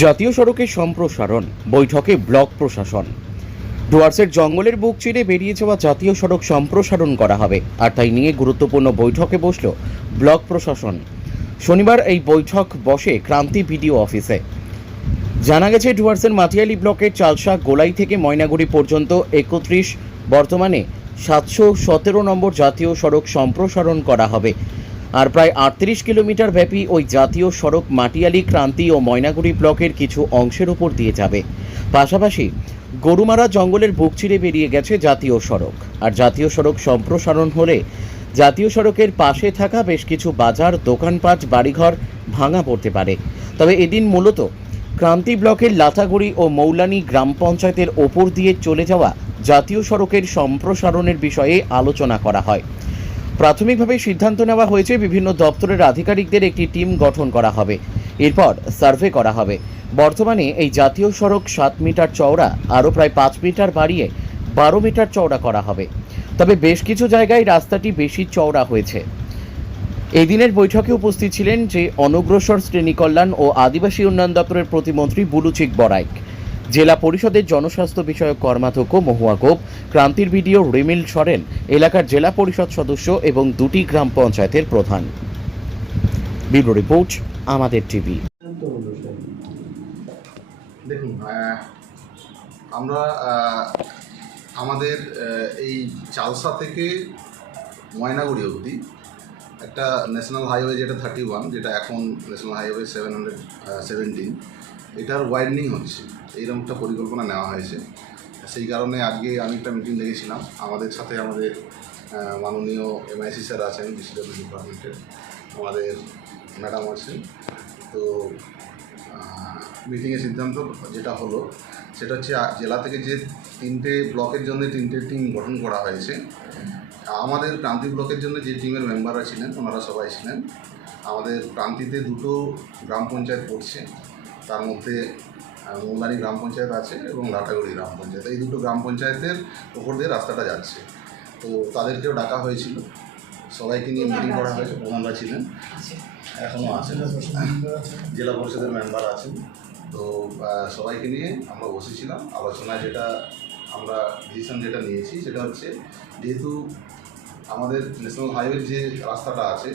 জাতীয় সড়কের সম্প্রসারণ, বৈঠকে ব্লক প্রশাসন। ডুয়ার্সের জঙ্গলের বুক চিরে বেরিয়ে যাওয়া জাতীয় সড়ক সম্প্রসারণ করা হবে, আর তাই নিয়ে গুরুত্বপূর্ণ বৈঠকে বসল ব্লক প্রশাসন। শনিবার এই বৈঠক বসে ক্রান্তি ভিডিও অফিসে। জানা গেছে, ডুয়ার্সের মাটিয়ালি ব্লকের চালসা গোলাই থেকে ময়নাগুড়ি পর্যন্ত একত্রিশ, বর্তমানে সাতশো সতেরো নম্বর জাতীয় সড়ক সম্প্রসারণ করা হবে। আর প্রায় আটত্রিশ কিলোমিটার ব্যাপী ওই জাতীয় সড়ক মাটিয়ালি, ক্রান্তি ও ময়নাগুড়ি ব্লকের কিছু অংশের উপর দিয়ে যাবে। পাশাপাশি গরুমারা জঙ্গলের বুক চিরে বেরিয়ে গেছে জাতীয় সড়ক। আর জাতীয় সড়ক সম্প্রসারণ হলে জাতীয় সড়কের পাশে থাকা বেশ কিছু বাজার, দোকানপাট, বাড়িঘর ভাঙা পড়তে পারে। তবে এদিন মূলত ক্রান্তি ব্লকের লাটাগুড়ি ও মৌলানি গ্রাম পঞ্চায়েতের ওপর দিয়ে চলে যাওয়া জাতীয় সড়কের সম্প্রসারণের বিষয়ে আলোচনা করা হয়। প্রাথমিকভাবে সিদ্ধান্ত নেওয়া হয়েছে বিভিন্ন দপ্তরের আধিকারিকদের একটি টিম গঠন করা হবে। এরপর সার্ভে করা হবে। বর্তমানে এই জাতীয় সড়ক সাত মিটার চওড়া, আরও প্রায় পাঁচ মিটার বাড়িয়ে বারো মিটার চওড়া করা হবে। তবে বেশ কিছু জায়গায় রাস্তাটি বেশি চওড়া হয়েছে। এই দিনের বৈঠকে উপস্থিত ছিলেন যে অনগ্রসর শ্রেণি কল্যাণ ও আদিবাসী উন্নয়ন দপ্তরের প্রতিমন্ত্রী বুলুচিক বরাইক। জেলা পরিষদের জনস্বাস্থ্য বিষয়ক কর্মাধ্যক্ষ মহুয়া গোপ, ক্রান্তির ভিডিও রিমিল সরেন, এলাকার জেলা পরিষদ সদস্য এবং দুটি গ্রাম পঞ্চায়েতের প্রধান। ব্যুরো রিপোর্ট, আমাদের টিভি। দেখুন আমরা আমাদের এই চালসা থেকে ময়নাগুড়ি অবধি একটা ন্যাশনাল হাইওয়ে যেটা থার্টি ওয়ান যেটা এখন national highway seven hundred seventeen এটার ওয়াইডনিং হচ্ছে। এইরকম একটা পরিকল্পনা নেওয়া হয়েছে। সেই কারণে আজকে আমি একটা মিটিং দেখেছিলাম। আমাদের সাথে আমাদের মাননীয় এমআইসি স্যার আছেন ডিসিডব্লিউ ডিপার্টমেন্টের আমাদের ম্যাডাম আছেন। তো মিটিংয়ের সিদ্ধান্ত যেটা হলো, সেটা হচ্ছে জেলা থেকে যে তিনটে ব্লকের জন্য তিনটে টিম গঠন করা হয়েছে, আমাদের ক্রান্তি ব্লকের জন্য যে টিমের মেম্বাররা ছিলেন, ওনারা সবাই ছিলেন। আমাদের প্রান্তিতে দুটো গ্রাম পঞ্চায়েত পড়ছে তার মধ্যে মৌলানি গ্রাম পঞ্চায়েত আছে এবং লাটাগুড়ি গ্রাম পঞ্চায়েত। এই দুটো গ্রাম পঞ্চায়েতের ওপর দিয়ে রাস্তাটা যাচ্ছে। তো তাদেরকেও ডাকা হয়েছিল। সবাইকে নিয়ে মিটিং করা হয়েছে প্রধানরা ছিলেন। এখনও আছেন। জেলা পরিষদের মেম্বার আছেন। তো সবাইকে নিয়ে আমরা বসেছিলাম। আলোচনায় যেটা আমরা ডিসিশন যেটা নিয়েছি সেটা হচ্ছে যেহেতু আমাদের ন্যাশনাল হাইওয়ের যে রাস্তাটা আছে,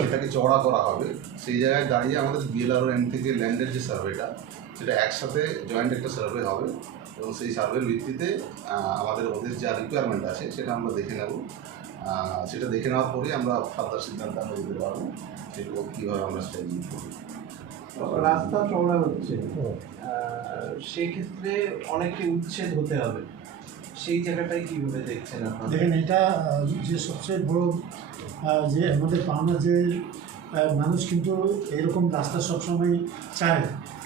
সেটাকে চওড়া করা হবে। সেই জায়গায় দাঁড়িয়ে আমাদের বিএলআরও এম থেকে ল্যান্ডের যে সার্ভেটা সেটা একসাথে জয়েন্ট একটা সার্ভে হবে এবং সেই সার্ভের ভিত্তিতে আমাদের ওদের যা রিকোয়ারমেন্ট আছে, সেটা আমরা দেখে নেব। সেটা দেখে নেওয়ার পরে আমরা ফার্দার সিদ্ধান্ত আমরা দিতে পারব সেগুলো কীভাবে আমরা স্ট্র্যাটেজি করব। রাস্তা চওড়া হচ্ছে। সেক্ষেত্রে অনেককে উচ্ছেদ হতে হবে। সেই জায়গাটাই কীভাবে দেখছেন আপনারা? দেখেন, এটা যে সবচেয়ে বড় যে আমাদের পাওনা, যে মানুষ কিন্তু এরকম রাস্তা সবসময় চায়।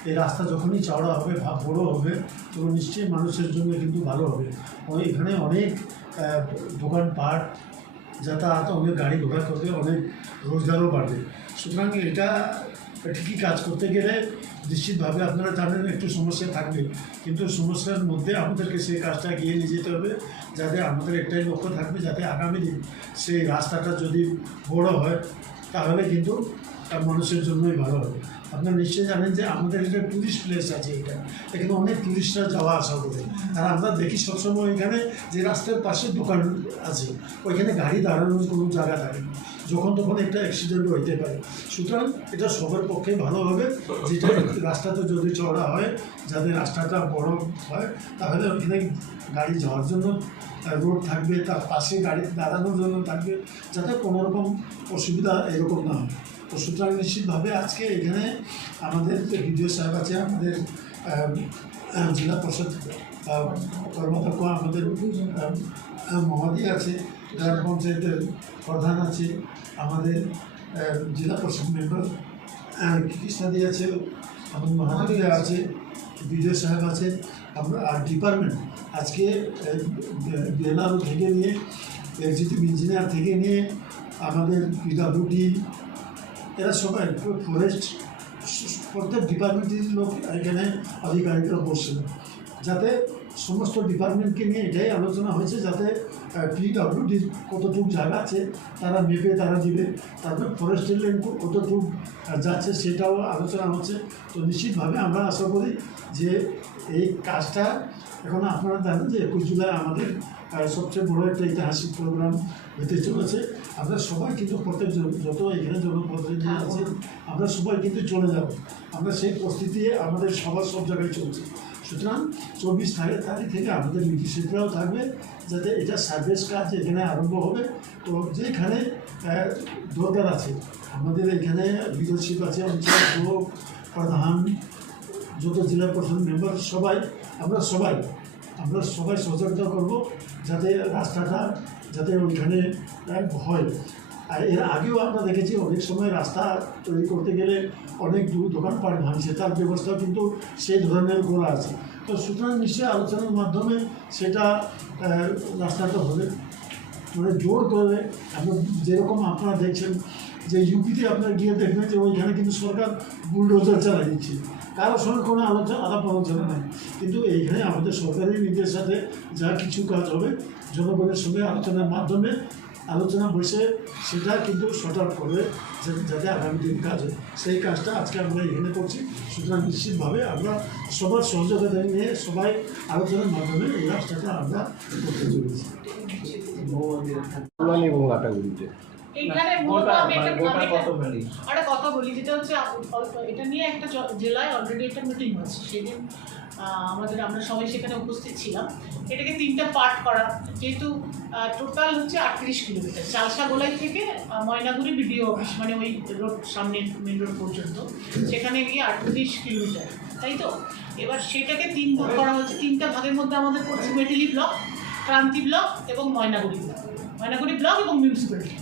এই রাস্তা যখনই চওড়া হবে, বা বড়ো হবে, তখন নিশ্চয়ই মানুষের জন্য কিন্তু ভালো হবে। এখানে অনেক দোকানপাট, যাতায়াত, অনেক গাড়ি ঘোড়া করবে অনেক রোজগারও বাড়বে। সুতরাং এটা ঠিকই কাজ করতে গেলে নিশ্চিতভাবে আপনারা জানেন একটু সমস্যা থাকবে। কিন্তু সমস্যার মধ্যে আমাদেরকে সেই কাজটা এগিয়ে নিয়ে যেতে হবে, যাতে আমাদের একটাই লক্ষ্য থাকবে, যাতে আগামী দিন সেই রাস্তাটা যদি বড় হয়, তাহলে কিন্তু মানুষের জন্যই ভালো হবে। আপনারা নিশ্চয়ই জানেন যে আমাদের একটা টুরিস্ট প্লেস আছে এটা। এখানে অনেক টুরিস্টরা যাওয়া আসা করে। আর আমরা দেখি সবসময় এখানে যে রাস্তার পাশে দোকান আছে, ওইখানে গাড়ি দাঁড়ানোর কোনো জায়গা থাকে না। যখন তখন একটা অ্যাক্সিডেন্ট হইতে পারে। সুতরাং এটা সবার পক্ষে ভালো হবে। যেটা রাস্তাটা যদি চওড়া হয় যাতে রাস্তাটা বড় হয়, তাহলে ওইখানে গাড়ি যাওয়ার জন্য রোড থাকবে, তার পাশে গাড়ি দাঁড়ানোর জন্য থাকবে, যাতে কোনো রকম অসুবিধা এরকম না হয়। তো সুতরাং নিশ্চিতভাবে আজকে এখানে আমাদের বিডিও সাহেব আছে, আমাদের জেলা পরিষদ কর্মাধ্যক্ষ, আমাদের মহাদি আছে, গ্রাম পঞ্চায়েতের প্রধান আছে আমাদের জেলা পরিষদ মেম্বার কৃষ্ণাদি আছে আমাদের মহাদি আছে, বিজয় সাহেব আছে, আমরা আর ডিপার্টমেন্ট আজকে বিএলআর থেকে নিয়ে এক্সিকিউটিভ ইঞ্জিনিয়ার থেকে নিয়ে আমাদের পিডাব্লিউডি এরা সবাই ফরেস্ট প্রত্যেক ডিপার্টমেন্টের লোক এখানে আধিকারিকরা বসছেন যাতে সমস্ত ডিপার্টমেন্টকে নিয়ে এটাই আলোচনা হয়েছে যাতে পিডাব্লিউডি কতটুকু জায়গা আছে তারা মেপে তারা দিবে। তারপর ফরেস্টের ল্যান্ড কতটুকু যাচ্ছে সেটাও আলোচনা হচ্ছে। তো নিশ্চিতভাবে আমরা আশা করি যে এই কাজটা এখন আপনারা জানেন যে একুশ জুলাই আমাদের সবচেয়ে বড় একটা ঐতিহাসিক প্রোগ্রাম হতে চলেছে। আমরা সবাই কিন্তু প্রত্যেক যত এখানে জনপ্রতিনিধি আছে আমরা সবাই কিন্তু চলে যাব। আমরা সেই প্রস্তুতি আমাদের সবার সব জায়গায় চলছে। সুতরাং চব্বিশ তারিখ তারিখ থেকে আমাদের নির্দেশিকাও থাকবে, যাতে এটা সার্ভিস কাজ এখানে আরম্ভ হবে। তো যেখানে দরকার আছে, আমাদের এখানে লিডারশিপ আছে অঞ্চল প্রধান, যত জেলা পরিষদ মেম্বার সবাই, আমরা সবাই আমরা সবাই সচেতন করব, যাতে রাস্তাটা, যাতে ওইখানে হয়। আর এর আগেও আমরা দেখেছি অনেক সময় রাস্তা তৈরি করতে গেলে অনেক দূর দোকানপাট ভাঙছে, তার ব্যবস্থা কিন্তু সেই ধরনের করা আছে। তো সুতরাং নিশ্চয়ই আলোচনার মাধ্যমে সেটা রাস্তাটা হবে। মানে জোর করে এখন যেরকম আপনারা দেখছেন যে ইউপিতে আপনারা গিয়ে দেখবেন যে ওইখানে কিন্তু সরকার বুলডোজার চালাই দিচ্ছে। কারোর সঙ্গে কোনো আলোচনা, আলাপ আলোচনা নেই। কিন্তু এইখানে আমাদের সরকারি নিজের সাথে যা কিছু কাজ হবে, জনগণের সঙ্গে আলোচনার মাধ্যমে আলোচনা বসে সেটা কিন্তু শর্ট আউট করবে যাতে- আগামী দিন কাজ হয়। সেই কাজটা আজকে আমরা এখানে করছি। সুতরাং নিশ্চিতভাবে আমরা সবার সহযোগিতা নিয়ে সবাই আলোচনার মাধ্যমে এই কাজটাকে আমরা করতে চলেছি। এইখানে না, মূলত আমি একটা আমি একটা- কথা বলি যেটা হচ্ছে এটা নিয়ে একটা জেলায় অলরেডি একটা মিটিং হচ্ছে। সেদিন আমাদের আমরা সবাই সেখানে উপস্থিত ছিলাম। এটাকে তিনটা পার্ট করা যেহেতু টোটাল হচ্ছে আটত্রিশ কিলোমিটার চালসা গোলাই থেকে ময়নাগুড়ি বিডিও অফিস মানে ওই রোড সামনে মেন রোড পর্যন্ত সেখানে গিয়ে আটত্রিশ কিলোমিটার তাই তো? এবার সেটাকে তিন ভাগ করা হচ্ছে তিনটা ভাগের মধ্যে আমাদের পড়ছে মেটেলি ব্লক ক্রান্তি ব্লক এবং ময়নাগুড়ি ব্লক ময়নাগুড়ি ব্লক এবং মিউনিসিপ্যালিটি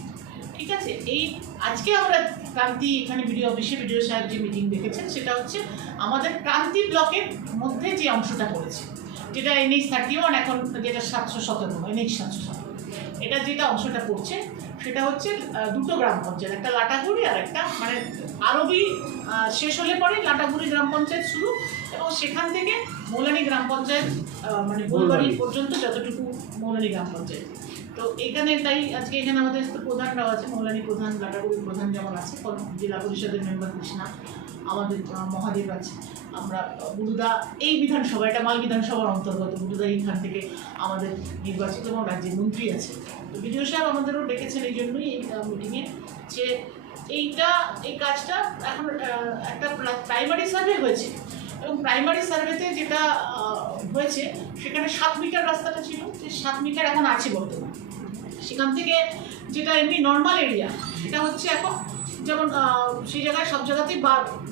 ঠিক আছে? এই আজকে আমরা ক্রান্তি এখানে বিডিও অফিসে বিডিও সাহেব যে মিটিং দেখেছেন সেটা হচ্ছে আমাদের ক্রান্তি ব্লকের মধ্যে যে অংশটা পড়েছে যেটা এনএইচ থার্টি ওয়ান এখন যেটা সাতশো সতেরো এনএইচ সাতশো সতেরো। এটা যেটা অংশটা পড়ছে সেটা হচ্ছে দুটো গ্রাম পঞ্চায়েত একটা লাটাগুড়ি আর একটা মানে আরবি শেষ হলে পরে লাটাগুড়ি গ্রাম পঞ্চায়েত শুরু এবং সেখান থেকে মৌলানি গ্রাম পঞ্চায়েত মানে বোলবাড়ি পর্যন্ত যতটুকু মৌলানি গ্রাম পঞ্চায়েত। তো এখানে তাই আজকে এখানে আমাদের প্রধানরাও আছে মৌলানি প্রধান লাটাগুড়ির প্রধান যেমন আছে জেলা পরিষদের মেম্বার কৃষ্ণা, আমাদের মহাদেব আছে, আমরা বুলুদা এই বিধানসভা, এটা মাল বিধানসভার অন্তর্গত বুলুদা এইখান থেকে আমাদের নির্বাচিত এবং রাজ্যের মন্ত্রী আছে। তো বিডিও সাহেব আমাদেরও ডেকেছেন এই জন্যই এই মিটিংয়ে যে এইটা, এই কাজটা এখন একটা প্রাইমারি সার্ভে হয়েছে এবং প্রাইমারি সার্ভেতে যেটা হয়েছে, সেখানে সাত মিটার রাস্তাটা ছিল যে সাত মিটার এখন আছে বর্তমানে। সেখান থেকে যেটা এমনি নর্মাল এরিয়া সেটা হচ্ছে এখন যেমন সেই জায়গায় সব জায়গাতেই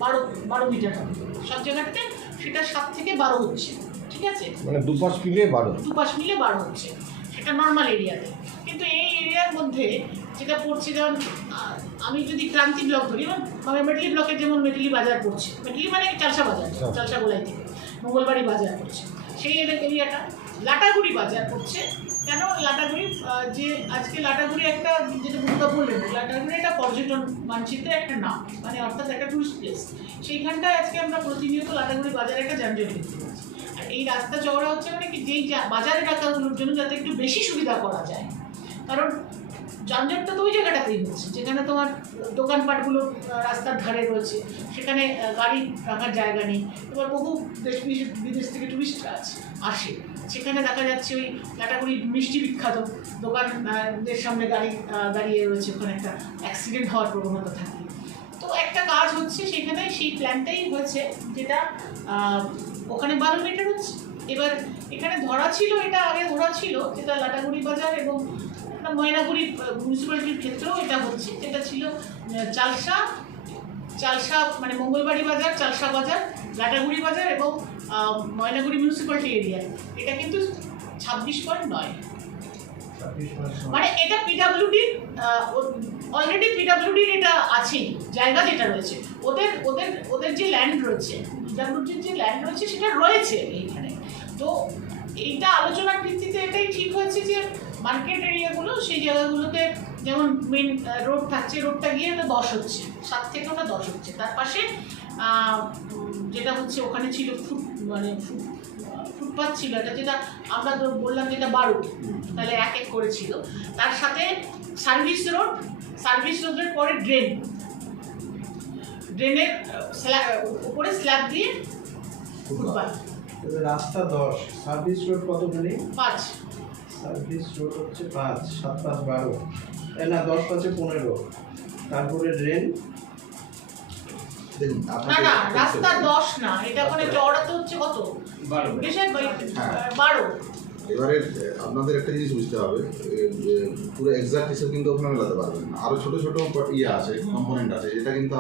বারো বারো মিটার হবে। সব জায়গাতে সেটা সাত থেকে বারো হচ্ছে ঠিক আছে? মানে দুপাশ মিলে বারো। দুপাশ মিলে বারো হচ্ছে সেটা নর্মাল এরিয়াতে কিন্তু এই এরিয়ার মধ্যে যেটা পড়ছে যেমন আমি যদি ক্রান্তি ব্লক ধরি এবং মানে মেটলি ব্লকের যেমন মেটলি বাজার পড়ছে মেটলি মানে চালসা বাজার হ্যাঁ। চালসা গোলাই থেকে মঙ্গলবাড়ি বাজার পড়ছে। সেই এরিয়াটা লাটাগুড়ি বাজার পড়ছে কেন লাটাগুড়ি যে আজকে লাটাগুড়ি একটা যেটা ভূমিকা বললেন, লাটাগুড়ি একটা পর্যটন মানচিত্রে একটা নাম মানে অর্থাৎ একটা টুরিস্ট প্লেস সেইখানটায় আজকে আমরা প্রতিনিয়ত লাটাগুড়ি বাজারে একটা যানজট দেখতে পাচ্ছি। আর এই রাস্তা চওড়া হচ্ছে মানে কি, যেই বাজার এলাকাগুলোর জন্য যাতে একটু বেশি সুবিধা করা যায়। কারণ যানজটটা তো ওই জায়গাটাতেই হচ্ছে যেখানে তোমার দোকানপাটগুলো রাস্তার ধারে রয়েছে, সেখানে গাড়ি রাখার জায়গা নেই এবার বহু দেশ বিদেশ- থেকে টুরিস্টরা আছে, আসে। সেখানে দেখা যাচ্ছে ওই লাটাগুড়ি মিষ্টি বিখ্যাত দোকান দের সামনে গাড়ি দাঁড়িয়ে রয়েছে, ওখানে একটা অ্যাক্সিডেন্ট হওয়ার প্রবণতা থাকে। তো একটা কাজ হচ্ছে সেখানে সেই প্ল্যানটাই হয়েছে যেটা ওখানে বারো মিটার হচ্ছে। এবার এখানে ধরা ছিল, এটা আগে ধরা ছিল যেটা লাটাগুড়ি বাজার এবং একটা ময়নাগুড়ি মিউনিসিপ্যালিটির ক্ষেত্রেও এটা হচ্ছে। যেটা ছিল চালসা চালসা মানে মঙ্গলবাড়ি বাজার চালসা বাজার লাটাগুড়ি বাজার এবং ময়নাগুড়ি মিউনিসিপ্যালিটি এরিয়া এটা কিন্তু ছাব্বিশ পয়েন্ট নয়। মানে এটা পিডাব্লিউডির অলরেডি পিডাব্লিউডির এটা আছেই জায়গা যেটা রয়েছে। ওদের ওদের ওদের যে ল্যান্ড রয়েছে পিডাব্লিউডির যে ল্যান্ড রয়েছে সেটা রয়েছে এইখানে তো এইটা আলোচনার ভিত্তিতে এটাই ঠিক হয়েছে যে মার্কেট এরিয়াগুলো সেই জায়গাগুলোতে যেমন মেন রোড থাকছে রোডটা গিয়ে ওটা দশ হচ্ছে। সাত থেকে ওটা দশ হচ্ছে। তার পাশে যেটা হচ্ছে ওখানে ছিল ফুট মানে ফুট ফুটপাথ ছিল এটা যেটা আমরা বললাম যেটা বারো তাহলে এক এক করেছিল তার সাথে সার্ভিস রোড সার্ভিস রোডের পরে ড্রেন ড্রেনের উপরে স্ল্যাব দিয়ে ফুটপাথ রাস্তা দশ সার্ভিস রোড কতখানি? পাঁচ। সার্ভিস রোড হচ্ছে পাঁচ সাত পাঁচ বারো। না দশ পাঁচে পনেরো। তারপরে ড্রেন দেখুন না আপনাকে না রাস্তা দশ না এটা ওখানে চওড়া তো হচ্ছে কত? বারো। হ্যাঁ। বারো। এবারে আপনাদের একটা জিনিস বুঝতে হবে পুরো এক্সাক্ট হিসেব কিন্তু মেলাতে পারবেন না। আরও ছোটো ছোটো ইয়ে আছে কম্পোনেন্ট আছে যেটা কিন্তু